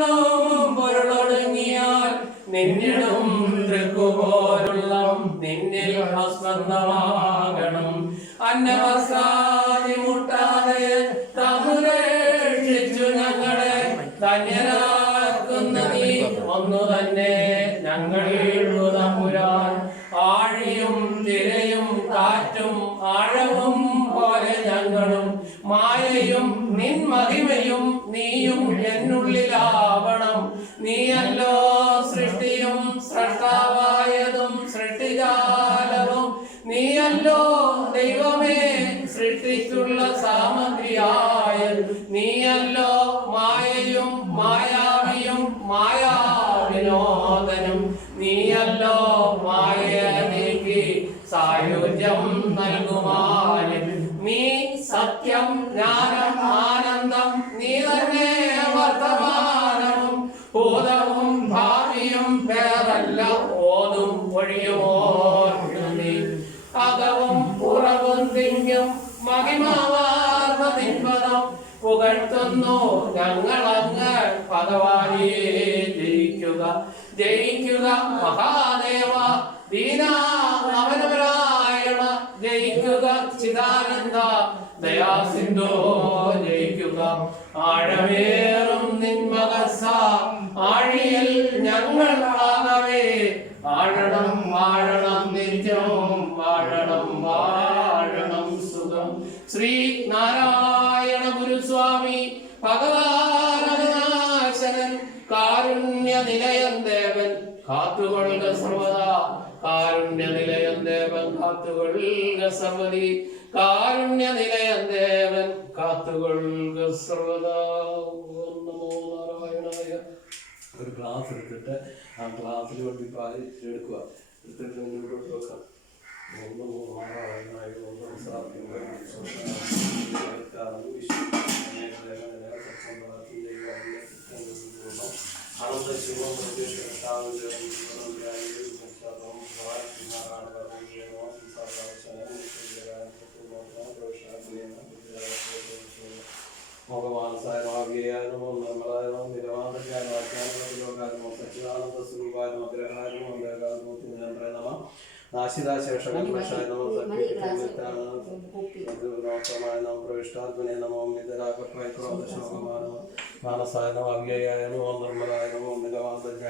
മണ്ണും പൊരുളൊടുങ്ങിയാൽ നിന്നിടും തൃക്കുപോലുള്ള നിന്നിൽ ആസ്പന്ദമാകണം. അന്നവസാദി മുട്ടാതെ തമുരക്ഷിച്ചു ഞങ്ങളെ ധന്യരാക്കുന്ന നീ ഒന്നു തന്നെ ഞങ്ങൾ തമ്പുരാൻ. ആഴിയും തിരയും കാറ്റും ആഴവും പോലെ ഞങ്ങളും മായയും നിൻ മഹിമയും നീയും എന്നുള്ളിലാവണം. നീയല്ലോ സൃഷ്ടിയും സ്രഷ്ടാവായതും സൃഷ്ടിജാലവും. നീയല്ലോ ദൈവമേ സൃഷ്ടിക്കുള്ള സാമഗ്രിയായത്. നീയല്ലോ മായയും മായാവിയും മായാവിനോദനും. നീയല്ലോ മായ നീക്കി സായുജ്യം നൽകുവാനും. നീ സത്യം ജ്ഞാനം ആനന്ദം. നീ തന്നെ വർത്തമാനവും ഭൂതവും ഭാവിയും പേരല്ല ഓതും ഒഴിയുമോ നീ. അകവും പുറവും തിങ്ങും മഹിമാവാർന്ന നിൻപദം പുകഴ്ത്തുന്നു ഞങ്ങളങ്ങ് ഭഗവാനിയെ. ജയിക്കുക ജയിക്കുക മഹാദേവ ദീനാവനപരായണ. ജയിക്കുക ചിദാനന്ദ ദയാസിന്ധോ. ജയിക്കുക ആഴമേറും നിൻമകസ. ആഴിയിൽ ഞങ്ങൾ ആകവേ വാഴണം വാഴണം നിത്യവും വാഴണം വാഴണം സുഖം. ശ്രീ നാരായണ ഗുരുസ്വാമി ഭഗവാനാശനൻ കാരുണ്യ നിലയൻ ദേവൻ കാത്തുകൊള്ളുക സർവദാ. കാരുണ്യ നിലയൻ ദേവൻ കാത്തുകൊള്ളുക സർവതി. കാരുണ്യ നിലയൻ ദേവൻ കാത്തുകൊള്ളുക സർവദാ. നമോ നാരായണായ. ഒരു ഗ്ലാസ് എടുത്തിട്ട് ആ ഗ്ലാസ്സിൽ കൊണ്ട് പാല് എടുക്കുക. എടുത്തിട്ട് മുന്നോട്ട് വെക്കാം. ഭഗവാൻ സായമാകിയ നമോ നിർമ്മലായ നമോ നിരവാദകായ വാക്യാനുലോകായ നമോ സച്ചിദാനന്ദ സ്വരൂപായ നമോ ഗ്രഹായ നമോ ദേവകാലമൂർത്തി നിരന്തരായ നമോ നാശിദാശേഷകൽമഷായ നമോ സത്യമായ നമോ പ്രവിഷ്ടാത്മനെ നമോ മിതരാകർപ്പായ ക്രോധശോകമായ നമോ മാനസായ നമോ അവ്യയായ നമോ നിർമ്മലായ നമോ നിരവാദ